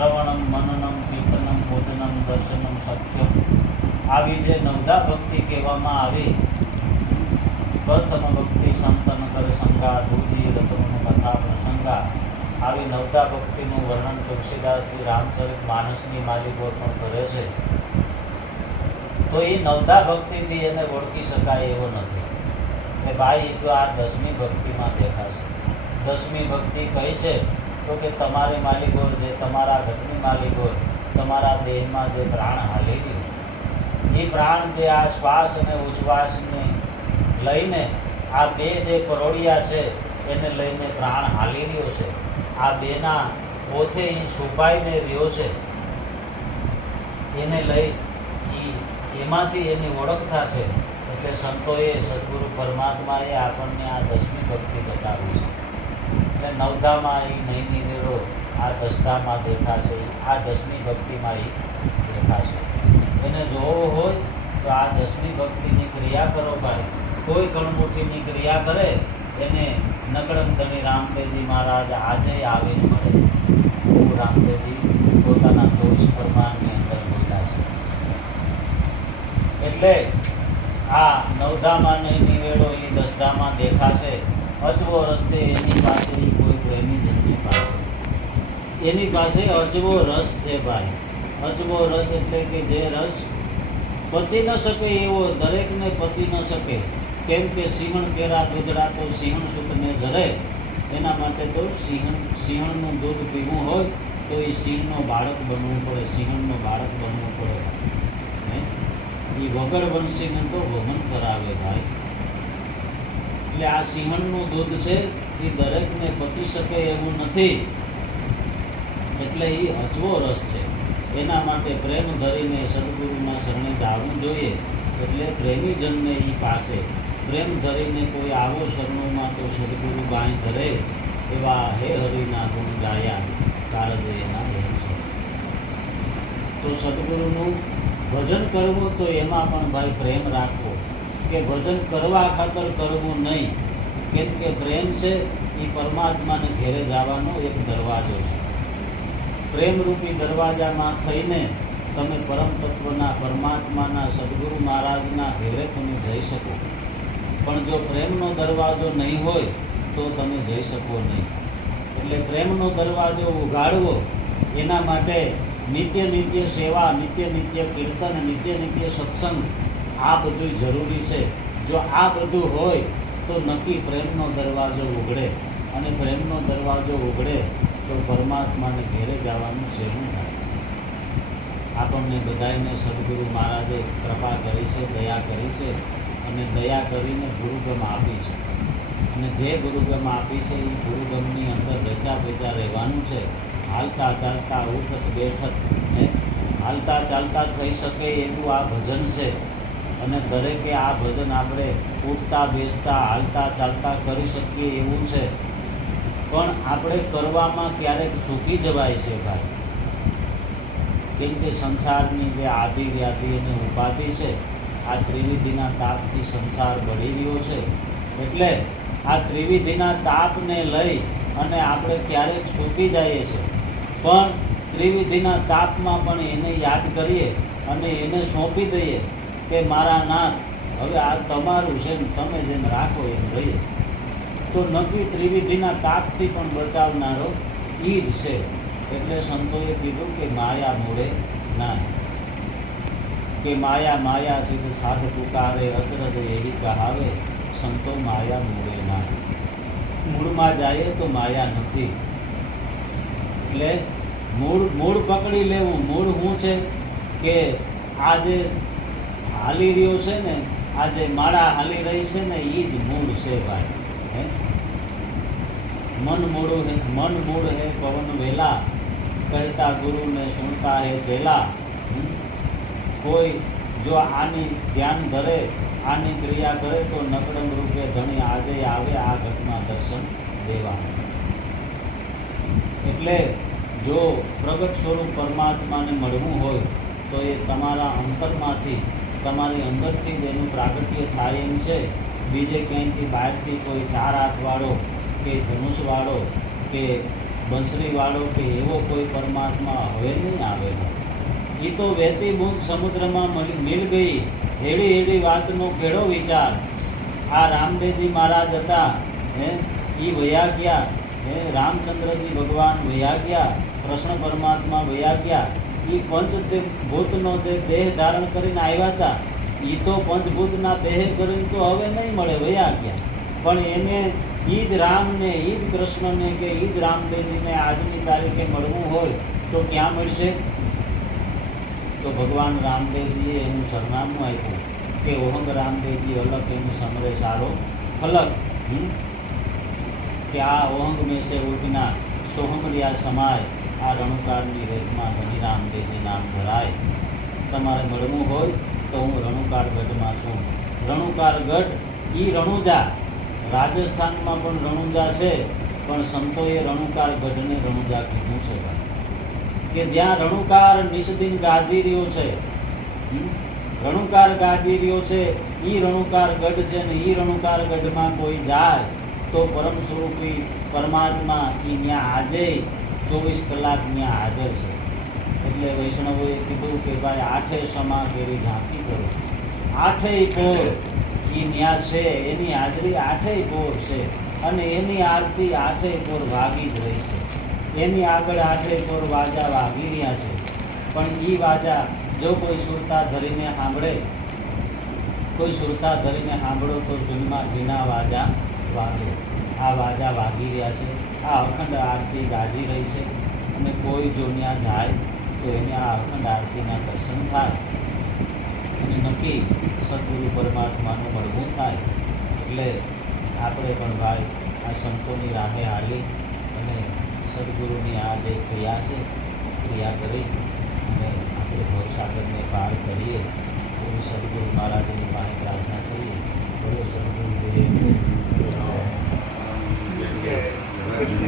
શ્રવણમ, મનનમ, કીર્તનમ, ભોજનમ, દર્શનમ સખ્યમ આવી જે નવધા ભક્તિ કહેવામાં આવી, પ્રથમ ભક્તિ સંતન કર સંગા ધૂજી રતન કથા, પ્રસંગા. આવી નવધા ભક્તિનું વર્ણન તુલસીદાસજી રામચરિત માનસની માલિકો પણ કરે છે. તો એ નવધા ભક્તિથી એને ઓળખી શકાય એવો નથી. કે ભાઈ તો આ દસમી ભક્તિમાં દેખાશે. દસમી ભક્તિ કઈ છે તો કે તમારી માલિકો જે તમારા ઘટની માલિકો, તમારા દેહમાં જે પ્રાણ હાલી ગયું, એ પ્રાણ જે આ શ્વાસ અને ઉચ્છવાસને લઈને આ બે જે પરોળિયા છે, એને લઈને પ્રાણ હાલી રહ્યો છે. આ બેના પોતે એ છુપાઈને રહ્યો છે. એને લઈ એ એમાંથી એની ઓળખ થશે. એટલે સંતોએ સદગુરુ પરમાત્માએ આપણને આ દસમી ભક્તિ બતાવી છે. એટલે નવધામાં એ નહીં નિવેડો આ દસધામાં દેખાશે, આ દસમી ભક્તિમાં એ દેખાશે. એને જોવો હોય તો આ દસમી ભક્તિની ક્રિયા કરો ભાઈ. કોઈ ગણમુઠીની ક્રિયા કરે, એને નકળમ ધણી રામદેવજી મહારાજ આજે આવીને મળે. એવું રામદેવજી પોતાના ચોવીસ પરમાણની અંદર બોલ્યા છે. એટલે આ નવધામાં નહીં નિવેડો એ દસધામાં દેખાશે. અજવો રસ છે એની પાસે કોઈ પ્રેમી જનની પાસે. એની પાસે અજવો રસ છે ભાઈ. અજવો રસ એટલે કે જે રસ પચી ન શકે એવો દરેકને પચી ન શકે. કેમ કે સિંહણ કેરા દૂધડા તો સિંહણ સૂતને જરે. એના માટે તો સિંહણ, સિંહણનું દૂધ પીવું હોય તો એ સિંહનો બાળક બનવું પડે, સિંહણનો બાળક બનવું પડે. એ વગર વંશીને તો વમન કરાવે ભાઈ. એટલે આ સિંહણનું દૂધ છે, એ દરેકને પચી શકે એવું નથી. એટલે એ અજવો રસ છે. એના માટે પ્રેમ ધરીને સદગુરુના શરણે જાવું જોઈએ. એટલે પ્રેમીજનને એ પાસે. પ્રેમ ધરીને કોઈ આવો શરણોમાં તો સદગુરુ બાઈ ધરે. એવા હે હરિના ગુણ ગાયા. કાળજે એના હે છે. તો સદગુરુનું ભજન કરવું તો એમાં પણ ભાઈ પ્રેમ રાખવો. કે ભજન કરવા ખાતર કરવું નહીં. કેમ કે પ્રેમ છે, એ પરમાત્માને ઘેરે જવાનો એક દરવાજો છે. પ્રેમરૂપી દરવાજામાં થઈને તમે પરમ તત્વના પરમાત્માના સદગુરુ મહારાજના ઘેરે તમે જઈ શકો. પણ જો પ્રેમનો દરવાજો નહીં હોય, તો તમે જઈ શકો નહીં. એટલે પ્રેમનો દરવાજો ઉગાડવો એના માટે નિત્ય નિત્ય સેવા, નિત્ય નિત્ય કીર્તન, નિત્ય નિત્ય સત્સંગ આ બધું જરૂરી છે. જો આ બધું હોય, તો નક્કી પ્રેમનો દરવાજો ઉઘડે અને પ્રેમનો દરવાજો ઉઘડે તો પરમાત્માને ઘેરે જવાનું સેવું થાય. આપણને બધાને સદગુરુ મહારાજે કૃપા કરી છે, દયા કરી છે, અને દયા કરીને ગુરુગમ આપી છે. અને જે ગુરુગમ આપી છે એ ગુરુગમની અંદર રચા પેચા રહેવાનું છે. હાલતા ચાલતા ઉઠત બેઠત હાલતા ચાલતા થઈ શકે એવું આ ભજન છે. અને દરેકે આ ભજન આપણે ઉઠતા, બેસતા, હાલતા, ચાલતા કરી શકીએ એવું છે. પણ આપણે કરવામાં ક્યારેક ચૂકી જવાય છે ભાઈ. કેમ કે સંસારની જે આદિ વ્યાધિ અને ઉપાધિ છે, આ ત્રિવિધિના તાપથી સંસાર બળી રહ્યો છે. એટલે આ ત્રિવિધિના તાપને લઈ અને આપણે ક્યારેક સૂકી જઈએ છીએ. પણ ત્રિવિધિના તાપમાં પણ એને યાદ કરીએ અને એને સોંપી દઈએ. કે મારા નાથ, હવે આ તમારું છે તમે જેમ રાખો એમ રહીએ. તો નક્કી ત્રિવિધિના તાપથી પણ બચાવનારો એ જ છે. એટલે સંતોએ કીધું કે માયા મૂળે ના કે માયા માયા સિદ્ધ સાધ પુકારે અચરજ એહી કહાવે, સંતો માયા મૂળે ના મૂળમાં જાય તો માયા નથી. એટલે મૂળ મૂળ પકડી લેવું. મૂળ શું છે કે આ જે હાલી રહ્યો છે ને આ જે માળા હાલી રહી છે ને એ જ મૂળ છે ભાઈ મન મૂળ હે, મન મૂળ હે, પવન વેલા, કહેતા ગુરુને સુનતા હે જેલા કોઈ જો આની ધ્યાન ધરે, આની ક્રિયા કરે તો નકડમ રૂપે ધણી આજે આવે આ ઘટના દર્શન દેવા. એટલે જો પ્રગટ સ્વરૂપ પરમાત્માને મળવું હોય, તો એ તમારા અંતરમાંથી તમારી અંદરથી જ એનું પ્રાગટ્ય થાય એમ છે. બીજે ક્યાંયથી બહારથી કોઈ ચાર હાથવાળો કે ધનુષવાળો કે બંસરીવાળો કે એવો કોઈ પરમાત્મા હવે નહીં આવેલો એ તો વહેતી બૂંદ સમુદ્રમાં મિલ ગઈ. એવી એવી વાતનો કેળો વિચાર. આ રામદેવજી મહારાજ હતા, હે? એ વયા ગયા. હે? રામચંદ્રજી ભગવાન વયા ગયા. કૃષ્ણ પરમાત્મા વયા ગયા. એ ભૂતનો જે દેહ ધારણ કરીને આવ્યા હતા એ તો પંચભૂતના દેહ કરીને તો હવે નહીં મળે વયા ગયા. પણ એને ઈદ જ રામને ઈદ કૃષ્ણને કે ઈદ જ રામદેવજીને આજની તારીખે મળવું હોય તો ક્યાં મળશે? તો ભગવાન રામદેવજીએ એનું સરનામું આપ્યું કે ઓહંગ રામદેવજી અલગ, એનું સમરે સારો ફલક? કે આ ઓહંગ મેં સે ઉઠના રિયા સમાય. આ રણુકારની રેતમાં ધની રામદેવજી નામ ધરાય. તમારે મળવું હોય તો હું રણુકાર ગઢમાં છું. રણુકાર ગઢ ઈ રણુજા. રાજસ્થાનમાં પણ રણુજા છે, પણ સંતોએ રણુકાર ગઢને રણુજા કીધું છે. કે જ્યાં રણુકાર નિષ્દિન રહ્યો છે? રણુકાર રહ્યો છે, ઈ રણુકાર ગઢ છે ને ઈ રણુકાર ગઢમાં કોઈ જાય તો પરમ સ્વરૂપી પરમાત્મા ઈ ત્યાં આજે ચોવીસ કલાક ત્યાં હાજર છે. એટલે વૈષ્ણવોએ કીધું કે ભાઈ આઠે સમા કેવી ઝાંકી કરો. આઠેય પોર એ ન્યા છે, એની હાજરી આઠેય પોર છે અને એની આરતી આઠેય પોર વાગી જ રહી છે. એની આગળ આઠેય પોર વાજા વાગી રહ્યા છે. પણ એ વાજા જો કોઈ સુરતા ધરીને સાંભળે, કોઈ સુરતા ધરીને સાંભળો તો સુનમાં ઝીના વાજા વાગે. આ વાજા વાગી રહ્યા છે. આ અખંડ આરતી ગાજી રહી છે. અને કોઈ જો ત્યાં જાય, તો એને આ અખંડ આરતીના દર્શન થાય. અને નક્કી સદગુરુ પરમાત્માનું મળવું થાય. એટલે આપણે પણ ભાઈ આ સંતોની રાહે હાલી અને સદગુરુની આ જે ક્રિયા છે ક્રિયા કરી અને આપણે ભવસાગરને પાર કરીએ. એવું સદગુરુ મહારાજની પાસે પ્રાર્થના કરીએ. બોલો સદગુરુ જય. Thank you.